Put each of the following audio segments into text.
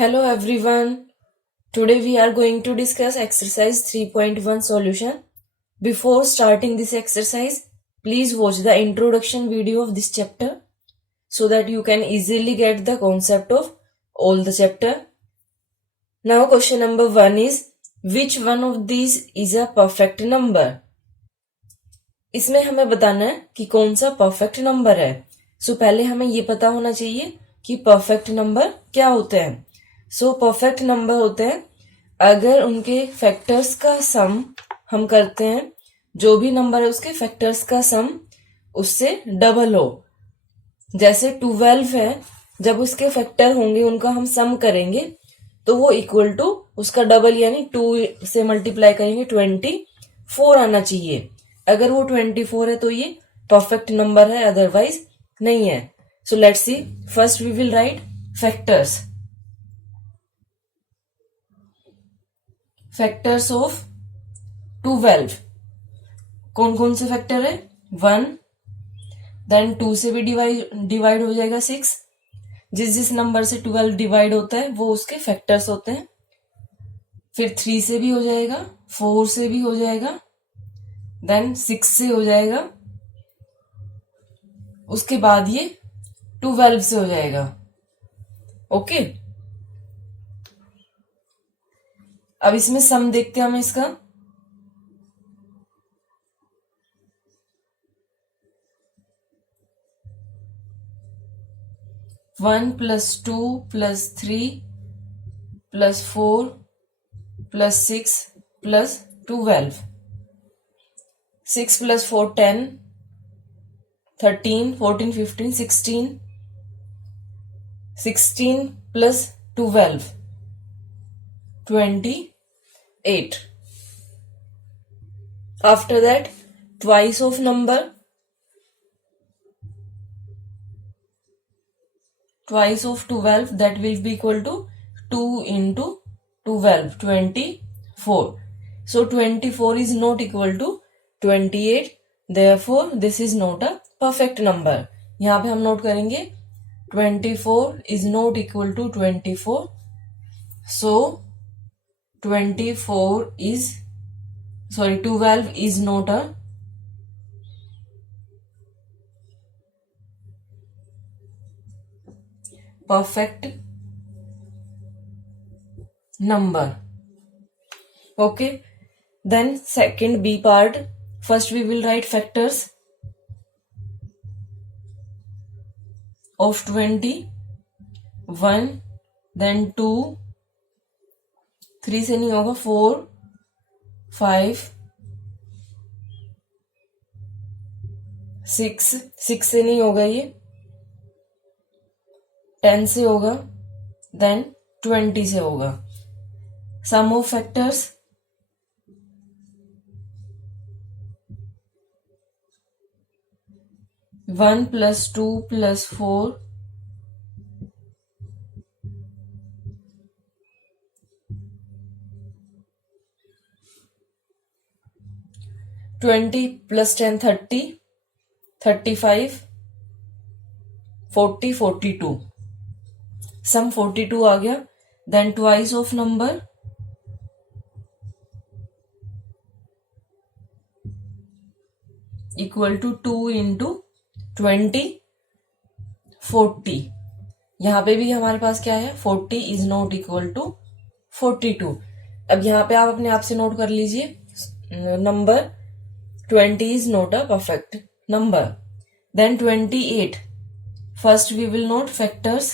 Hello everyone. Today we are going to discuss exercise 3.1 solution. Before starting this exercise, please watch the introduction video of this chapter so that you can easily get the concept of all the chapter. Now question number 1 is, which one of these is a perfect number? इसमें हमें बताना है कि कौन सा perfect number है. सो पहले हमें ये पता होना चाहिए कि परफेक्ट नंबर क्या होते हैं. सो परफेक्ट नंबर होते हैं अगर उनके फैक्टर्स का सम हम करते हैं, जो भी नंबर है उसके फैक्टर्स का सम उससे डबल हो. जैसे 12 है, जब उसके फैक्टर होंगे उनका हम सम करेंगे तो वो इक्वल टू उसका डबल यानी 2 से मल्टीप्लाई करेंगे 24 आना चाहिए. अगर वो 24 है तो ये परफेक्ट नंबर है, अदरवाइज नहीं है. So let's see. First we will write factors. Factors of 12. कौन कौन से फैक्टर है? 1, देन 2 से भी डिवाइड हो जाएगा 6. जिस जिस नंबर से 12 डिवाइड होता है वो उसके फैक्टर्स होते हैं. फिर 3 से भी हो जाएगा, 4 से भी हो जाएगा, देन 6 से हो जाएगा, उसके बाद ये 12 से हो जाएगा. ओके. अब इसमें सम देखते हैं हम इसका. One plus 2 plus 3 plus 4 plus 6 plus 12. 6 plus 4 10, 13, 14, 15, 16. 16 plus 12 28. After that, twice of number. Twice of 12, that will be equal to 2 into 12, 24. So 24 is not equal to 28. Therefore, this is not a perfect number. यहाँ पे हम note करेंगे 24 is not equal to 24. So 12 is not a perfect number. Okay. Then second B part. First we will write factors of 20. 1, then 2, 3 से नहीं होगा, 4, 5, 6 से नहीं होगा, ये 10 से होगा, देन 20 से होगा. सम of factors. 1 plus 2 plus 4 20 plus 10 30, 35, 40, 42. Sum 42 आ गया. Then twice of number. Equal to 2 into 20, 40. यहां पे भी हमारे पास क्या है? 40 इज नॉट इक्वल टू 42. अब यहां पे आप अपने आप से नोट कर लीजिए number 20 is not a perfect number. Then 28. First we will note factors.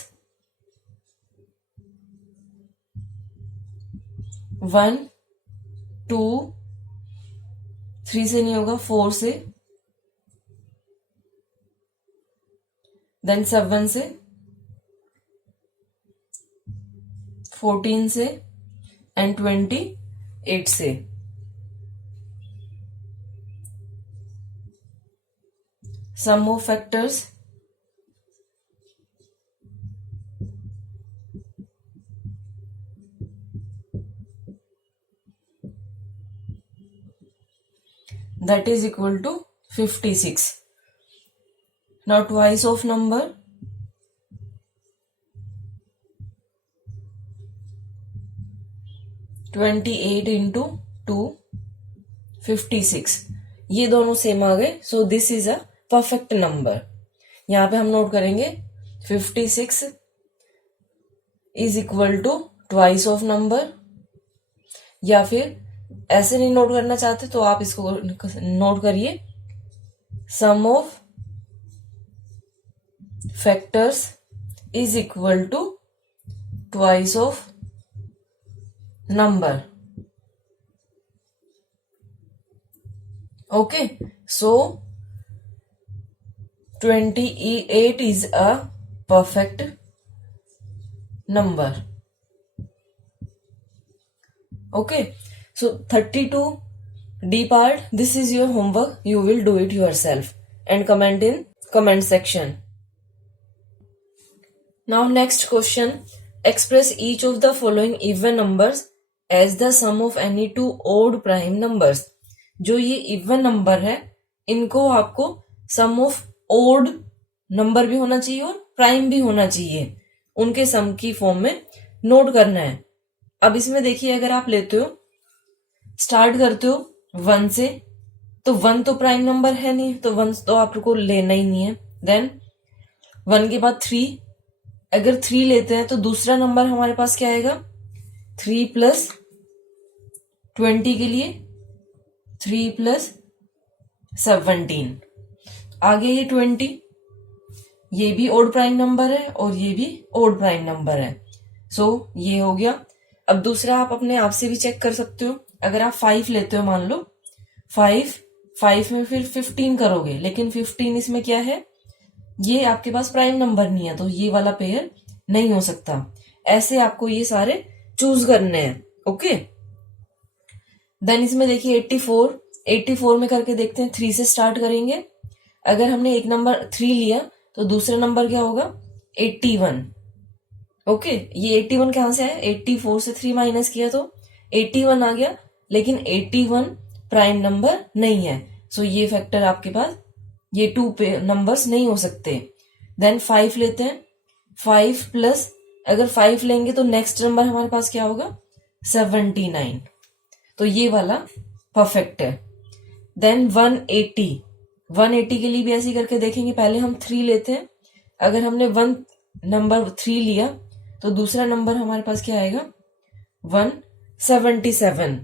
1, 2, 3 से नहीं होगा, 4 से, then 7 से, 14 से, and 28 से. Sum of factors. That is equal to 56. Now twice of number. 28 into 2 56, ये दोनों सेम आ गए। So this is a perfect number. यहां पे हम नोट करेंगे 56 is equal to twice of number, या फिर ऐसे नहीं नोट करना चाहते तो आप इसको नोट करिए sum of factors is equal to twice of number. Okay, so 28 is a perfect number. Okay, so 32D part, this is your homework. You will do it yourself and comment in comment section. Now next question, express each of the following even numbers as the sum of any two odd prime numbers. जो ये even number है इनको आपको सम of odd number भी होना चाहिए और prime भी होना चाहिए, उनके सम की फॉर्म में नोट करना है। अब इसमें देखिए, अगर आप लेते हो स्टार्ट करते हो 1 से, तो 1 तो प्राइम नंबर है नहीं, तो 1 तो आपको लेना ही नहीं है। देन 1 के बाद 3, अगर 3 लेते हैं तो दूसरा नंबर हमारे पास क्या आएगा 3 प्लस 20 के लिए 3 प्लस 17, आगे ये 20, ये भी ओड प्राइम नंबर है और ये भी ओड प्राइम नंबर है। सो ये हो गया। अब दूसरा आप अपने आप से भी चेक कर सकते हो, अगर आप 5 लेते हो, मान लो 5 में फिर 15 करोगे, लेकिन 15 इसमें क्या है, ये आपके पास प्राइम नंबर नहीं है, तो ये वाला पेयर नहीं हो सकता। ऐसे आपको ये सारे चूज करने हैं। ओके, देन इसमें देखिए 84 में करके देखते हैं। 3 से स्टार्ट करेंगे, अगर हमने एक नंबर 3 लिया तो दूसरा नंबर क्या होगा 81। ओके, ये 81 कहां से आया, 84 से 3 माइनस किया तो 81 आ गया, लेकिन 81 प्राइम नंबर नहीं है। सो ये फैक्टर आपके पास, ये 2 नंबर्स नहीं हो सकते। देन 5 लेते हैं, 5 प्लस, अगर 5 लेंगे तो नेक्स्ट नंबर हमारे पास क्या होगा 79, तो ये वाला परफेक्ट है। देन 180 के लिए भी ऐसे ही करके देखेंगे। पहले हम 3 लेते हैं, अगर हमने 1 नंबर 3 लिया तो दूसरा नंबर हमारे पास क्या आएगा 177।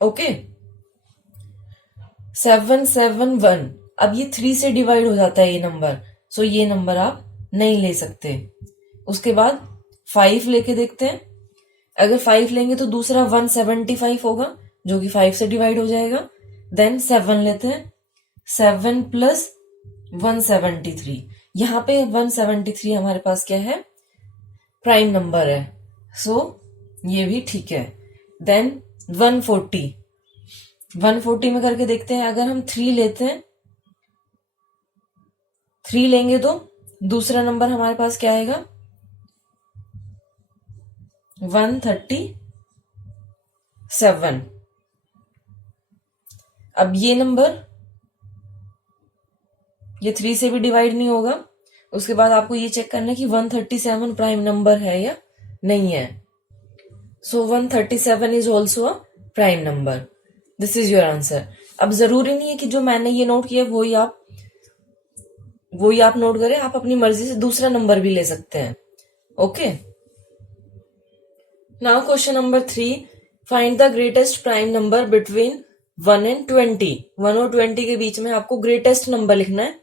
ओके, 771, अब ये 3 से डिवाइड हो जाता है ये नंबर, सो ये नंबर आप नहीं ले सकते। उसके बाद 5 लेके देखते हैं, अगर 5 लेंगे तो दूसरा 175 होगा जो कि 5 से डिवाइड हो जाएगा। देन 7 लेते हैं, 7 प्लस 173, यहाँ पे 173 हमारे पास क्या है प्राइम नंबर है, सो ये भी ठीक है। देन 140 में करके देखते हैं, अगर हम 3 लेते हैं, 3 लेंगे तो दूसरा नंबर हमारे पास क्या आएगा 137। अब ये नंबर ये 3 से भी डिवाइड नहीं होगा। उसके बाद आपको ये चेक करना है कि 137 प्राइम नंबर है या नहीं है। सो 137 is also a prime number. This is your answer. अब जरूरी नहीं है कि जो मैंने ये नोट किया वही आप नोट करें, आप अपनी मर्जी से दूसरा नंबर भी ले सकते हैं। Okay, now question number 3, find the greatest prime number between 1 and 20। 1 और 20 के बीच में आपको ग्रेटेस्ट नंबर लिखना है।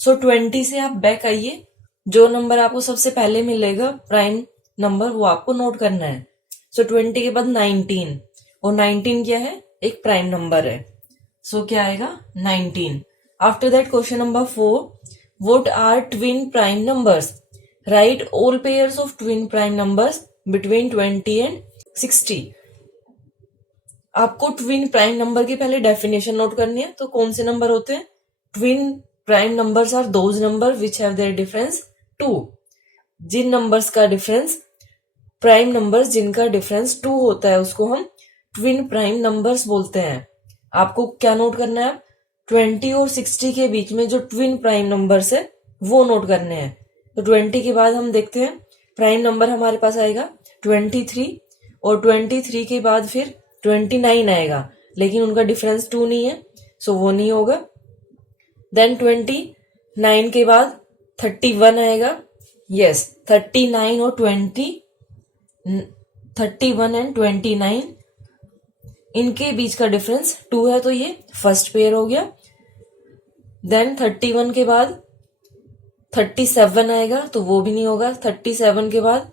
सो 20 से आप बैक आइए, जो नंबर आपको सबसे पहले मिलेगा प्राइम नंबर वो आपको नोट करना है। सो 20 के बाद 19, और 19 क्या है एक प्राइम नंबर है, सो क्या आएगा 19। After that question number 4, what are twin prime numbers, right all pairs of twin prime numbers between 20 and 60। आपको ट्विन प्राइम नंबर की पहले डेफिनेशन नोट करनी है। तो कौन से नंबर होते हैं twin prime numbers are those number which have their difference 2। जिन नंबर्स का डिफरेंस, प्राइम नंबर्स जिनका डिफरेंस 2 होता है उसको हम ट्विन प्राइम नंबर्स बोलते हैं। आपको क्या नोट करना है, 20 और 60 के बीच में जो ट्विन प्राइम नंबर्स है वो नोट करने हैं। तो 20 के बाद हम देखते हैं प्राइम नंबर हमारे पास आएगा 23, और 23 के बाद फिर 29 आएगा, लेकिन उनका डिफरेंस 2 नहीं है, सो वो नहीं होगा। देन 29 के बाद 31 आएगा, यस 39 और 31 एंड 29 इनके बीच का डिफरेंस 2 है, तो ये फर्स्ट पेयर हो गया। देन 31 के बाद 37 आएगा, तो वो भी नहीं होगा। 37 के बाद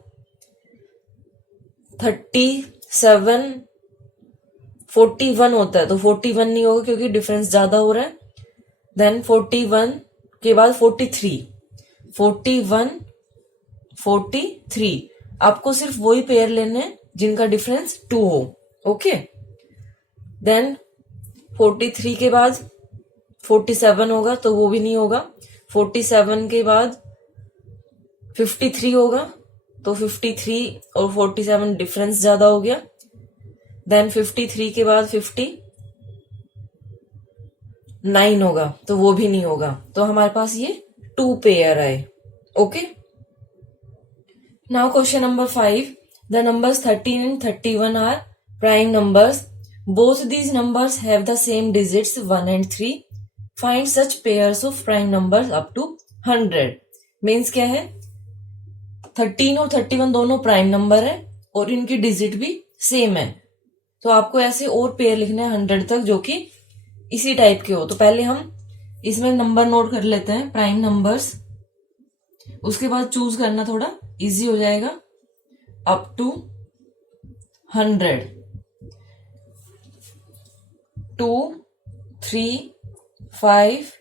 41 होता है, तो 41 नहीं होगा क्योंकि डिफरेंस ज्यादा हो रहा है। देन 41 के बाद 43 आपको सिर्फ वही पेयर लेने हैं जिनका डिफरेंस 2 हो, ओके। देन 43 के बाद 47 होगा, तो वो भी नहीं होगा। 47 के बाद 53 होगा, तो 53 और 47 डिफरेंस ज्यादा हो गया। देन 53 के बाद 59 होगा, तो वो भी नहीं होगा। तो हमारे पास ये 2 पेयर आए, okay. Now question number 5, the numbers 13 and 31 are prime numbers, both these numbers have the same digits 1 and 3, find such pairs of prime numbers up to 100। Means क्या है, 13 और 31 दोनों प्राइम नंबर है और इनकी डिजिट भी same है, तो आपको ऐसे और पेयर लिखना है 100 तक जो कि इसी टाइप के हो। तो पहले हम इसमें नंबर नोट कर लेते हैं, प्राइम नंबर्स, उसके बाद चूज करना थोड़ा इजी हो जाएगा। Up to 100, 2, 3, 5,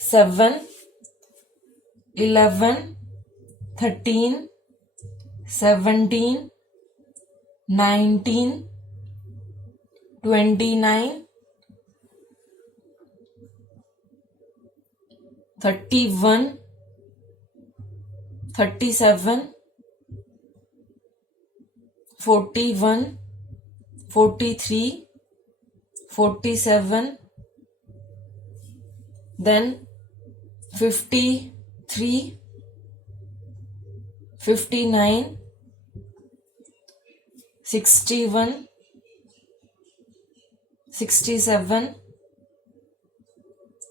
7, 11, 13, 17, 19, 29, 31, 37, 41, 43, 47, then 53, 59, 61, 67,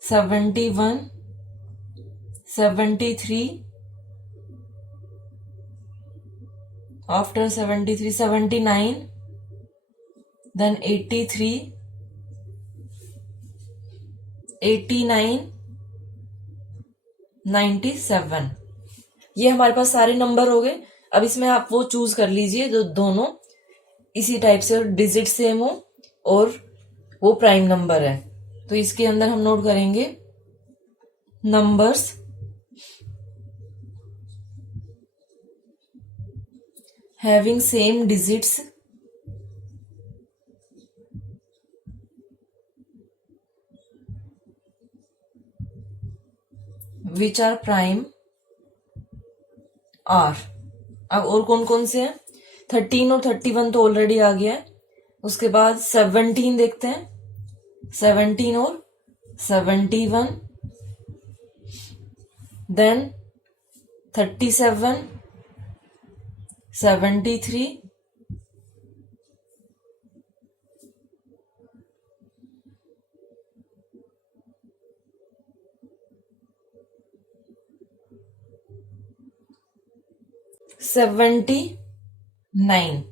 71, 73, after 73, 79, then 83, 89, 97। ये हमारे पास सारे नंबर हो गए। अब इसमें आप वो चूज कर लीजिए जो दोनों इसी टाइप से डिजिट सेम हो और वो प्राइम नंबर है। तो इसके अंदर हम नोट करेंगे numbers having same digits which are prime are। अब और कौन कौन से हैं, 13 और 31 तो ऑलरेडी आ गया है। उसके बाद 17 देखते हैं, 17 और 71, then 37, 73, 79,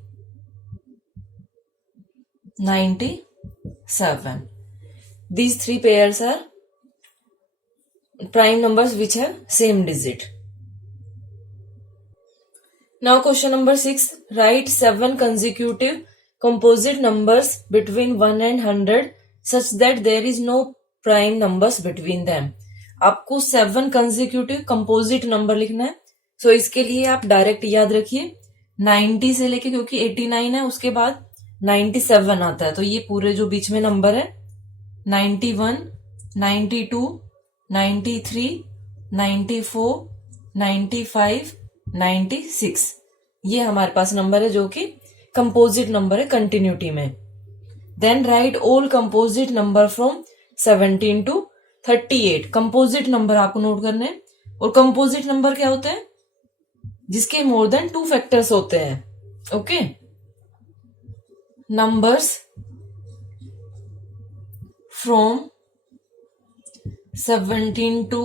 97। These 3 pairs are prime numbers which have same digit. Now question number 6, write 7 consecutive composite numbers between 1 and 100 such that there is no prime numbers between them। आपको 7 consecutive composite number लिखना है। सो इसके लिए आप direct याद रखिए 90 से लेके, क्योंकि 89 है उसके बाद 97 आता है, तो ये पूरे जो बीच में नंबर है 91, 92, 93, 94, 95, 96, ये हमारे पास नंबर है जो कि कंपोजिट नंबर है कंटिन्यूटी में। Then write all composite number from 17 to 38। Composite number आपको नोट करने हैं। और कंपोजिट नंबर क्या होते हैं, जिसके मोर देन 2 फैक्टर्स होते हैं, okay. numbers from 17 to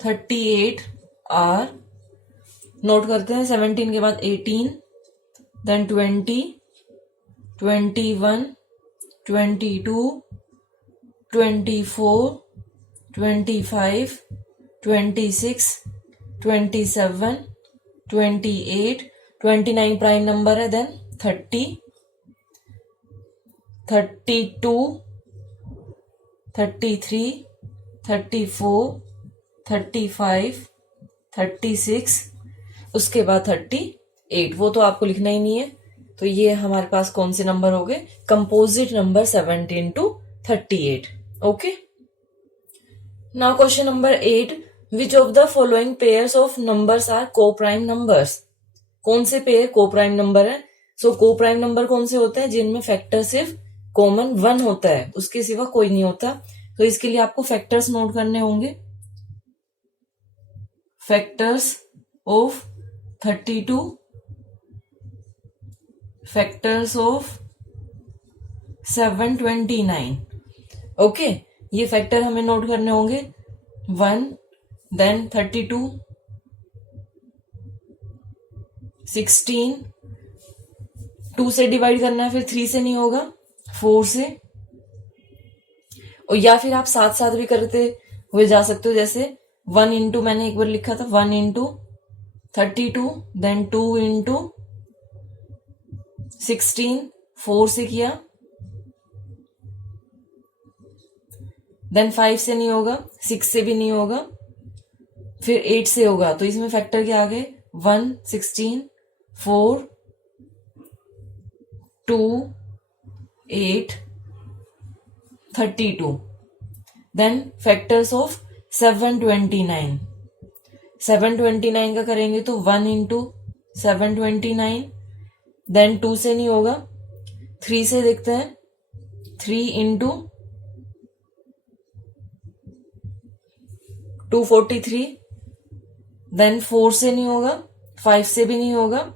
38 are, note करते हैं 17 के बाद 18, देन 20, 21, 22, 24, 25, 26, 27, 28, 29 प्राइम नंबर है, देन 30, 32, 33, 34, 35, 36, उसके बाद 38। वो तो आपको लिखना ही नहीं है। तो ये हमारे पास कौन से नंबर हो गए? Composite number 17 to 38। Okay, now question number 8, which of the following pairs of numbers are coprime numbers? कौन से पेयर को प्राइम नंबर है? सो को प्राइम नंबर कौन से होते हैं? जिनमें फैक्टर सिर्फ कॉमन 1 होता है, उसके सिवा कोई नहीं होता। तो इसके लिए आपको फैक्टर्स नोट करने होंगे। Factors of 32, factors of 729। Okay, ये फैक्टर हमें नोट करने होंगे। 1, देन 32, 16, 2 से डिवाइड करना है, फिर 3 से नहीं होगा, 4 से, और या फिर आप साथ साथ भी करते हुए जा सकते हो। जैसे 1 इंटू, मैंने एक बार लिखा था 1 इंटू 32, देन 2 इंटू 16, 4 से किया, देन 5 से नहीं होगा, 6 से भी नहीं होगा, फिर 8 से होगा। तो इसमें फैक्टर क्या आ गए? 1, 16, 4, 2, 8, 32। Then factors of 729। 729 का करेंगे तो 1 इंटू 729, देन 2 से नहीं होगा, 3 से देखते हैं, 3 इंटू 243, देन 4 से नहीं होगा, 5 से भी नहीं होगा,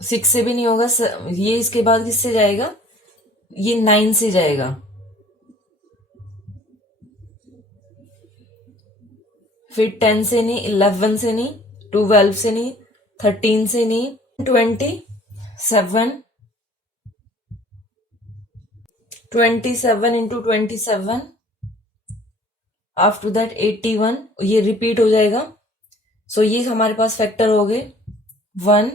6 से भी नहीं होगा। ये इसके बाद किससे जाएगा? ये 9 से जाएगा। फिर 10 से नहीं, 11 से नहीं, 12 से नहीं, 13 से नहीं, 27, 27 इंटू 27, आफ्टर दैट 81, ये रिपीट हो जाएगा। सो ये हमारे पास फैक्टर हो गए 1,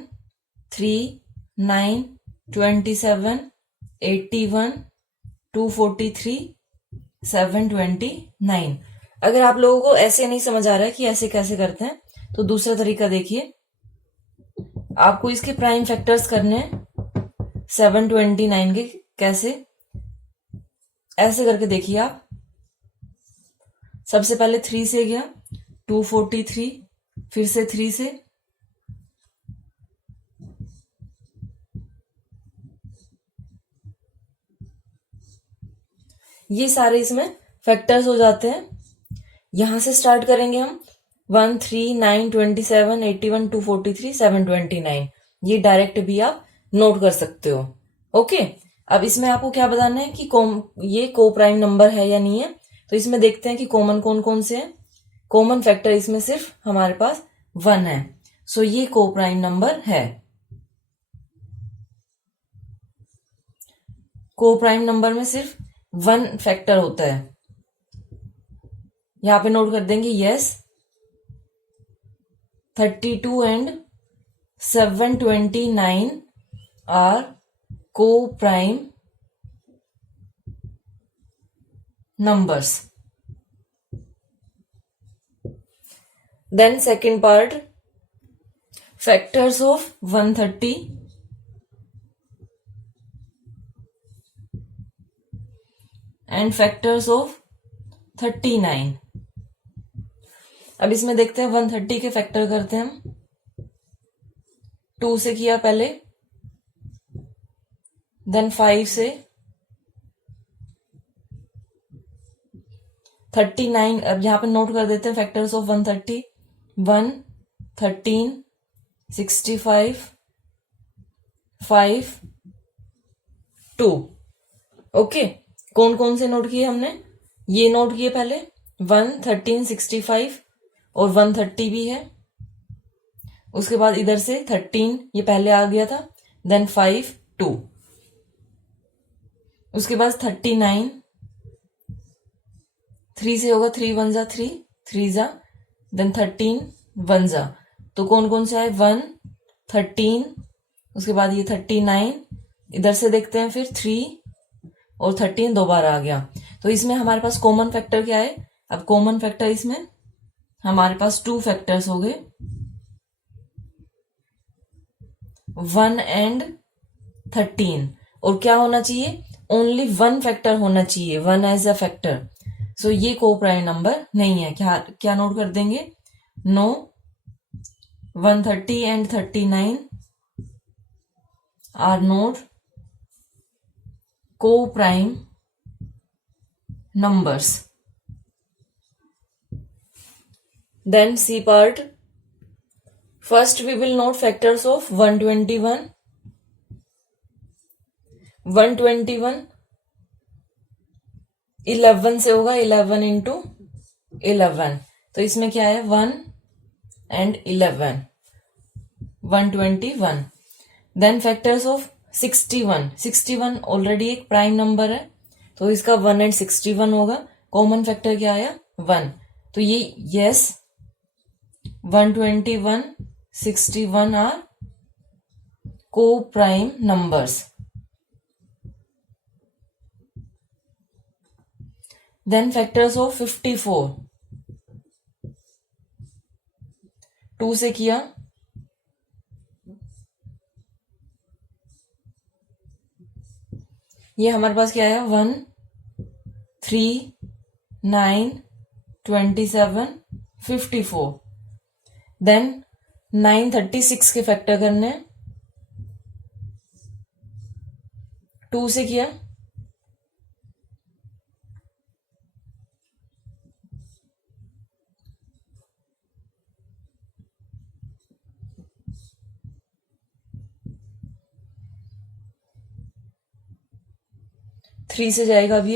3, 9, 27, 81, 243, 729। अगर आप लोगों को ऐसे नहीं समझ आ रहा है कि ऐसे कैसे करते हैं, तो दूसरा तरीका देखिए। आपको इसके प्राइम फैक्टर्स करने हैं 729 के। कैसे? ऐसे करके देखिए आप। सबसे पहले 3 से गया, 243, फिर से 3 से, ये सारे इसमें फैक्टर्स हो जाते हैं। यहां से स्टार्ट करेंगे हम 1, 3, 9, 27, 81, 243, 729। ये डायरेक्ट भी आप नोट कर सकते हो। ओके, अब इसमें आपको क्या बताना है कि ये को प्राइम नंबर है या नहीं है। तो इसमें देखते हैं कि कॉमन कौन कौन से हैं। कॉमन फैक्टर इसमें सिर्फ हमारे पास 1 है। सो ये को प्राइम नंबर है। को प्राइम नंबर में सिर्फ 1 फैक्टर होता है। यहां पे नोट कर देंगे यस, 32 एंड 729 आर को prime numbers. Then second part, factors of 130 and factors of 39। अब इसमें देखते हैं 130 के फैक्टर करते हैं हम। 2 से किया पहले, देन 5 से, 39। अब यहां पे नोट कर देते हैं फैक्टर्स ऑफ 130, 1, 13, 65, 5 2। ओके, कौन कौन से नोट किए हमने? ये नोट किए पहले 1 13 65 और 130 भी है। उसके बाद इधर से 13 ये पहले आ गया था, देन 5 2। उसके बाद 39 3 से होगा, 3 1 जा 3 3 जा, देन 13 1 जा। तो कौन कौन से आए? 1 13, उसके बाद ये 39, इधर से देखते हैं फिर 3 और 13 दो बार आ गया। तो इसमें हमारे पास कॉमन फैक्टर क्या है? अब कॉमन फैक्टर इसमें हमारे पास 2 फैक्टर्स हो गए, 1 एंड 13। और क्या होना चाहिए? ओनली 1 फैक्टर होना चाहिए, 1 एज अ फैक्टर। सो ये को प्राइम नंबर नहीं है। क्या क्या नोट कर देंगे? नो 130 एंड 39 आर नोट को prime numbers. Then C part. First we will note factors of 121. 121 11 से होगा, 11 इंटू 11। तो इसमें क्या है? 1 and 11, 121। Then factors of 61। 61 already एक प्राइम नंबर है, तो इसका 1 एंड 61 होगा। कॉमन फैक्टर क्या आया? 1। तो ये yes 121 61 are coprime numbers. Then factors of 54। 2 से किया, ये हमारे पास क्या है? 1 3 9 27 54। देन 9 36 के फैक्टर करने, 2 से किया, थ्री से जाएगा अब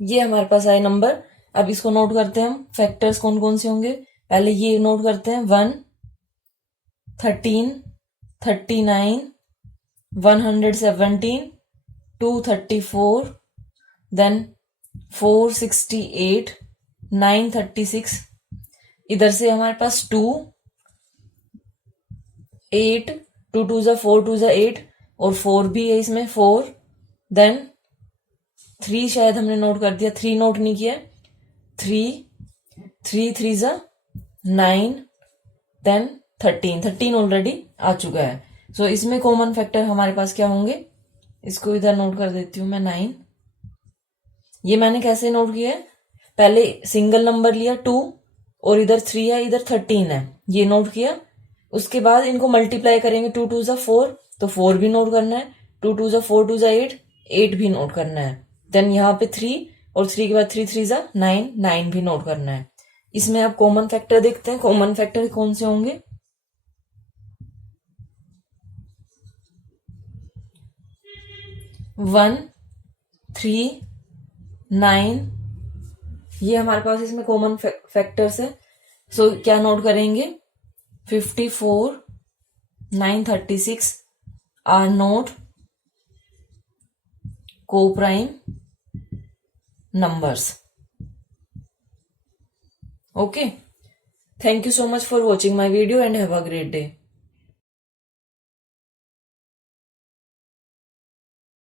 ये हमारे पास आए नंबर। अब इसको नोट करते हैं हम, फैक्टर्स कौन कौन से होंगे। पहले ये नोट करते हैं, 1 13 39 117 234, देन 468 936। इधर से हमारे पास 2 8 2 2 जा 4 2 जा 8 और 4 भी है इसमें 4। देन 3 शायद हमने नोट कर दिया, 3 नोट नहीं किया, 3 3 जा 9, देन 13 ऑलरेडी आ चुका है। सो इसमें कॉमन फैक्टर हमारे पास क्या होंगे? इसको इधर नोट कर देती हूं मैं, 9। ये मैंने कैसे नोट किया है? पहले सिंगल नंबर लिया 2 और इधर 3 है, इधर 13 है, ये नोट किया। उसके बाद इनको मल्टीप्लाई करेंगे, 2 2 जा 4 तो 4 भी नोट करना है, 2 2 जा 4 2 जा 8 8 भी नोट करना है। देन यहाँ पे 3 और 3 के बाद 3 3 जा 9 9 भी नोट करना है। इसमें आप कॉमन फैक्टर देखते हैं, कॉमन फैक्टर कौन से होंगे? 1 3 9, ये हमारे पास इसमें कॉमन फैक्टर्स है। सो क्या नोट करेंगे? 54 936 आर नोट को prime numbers. Okay, thank you so much for watching my video and have a great day.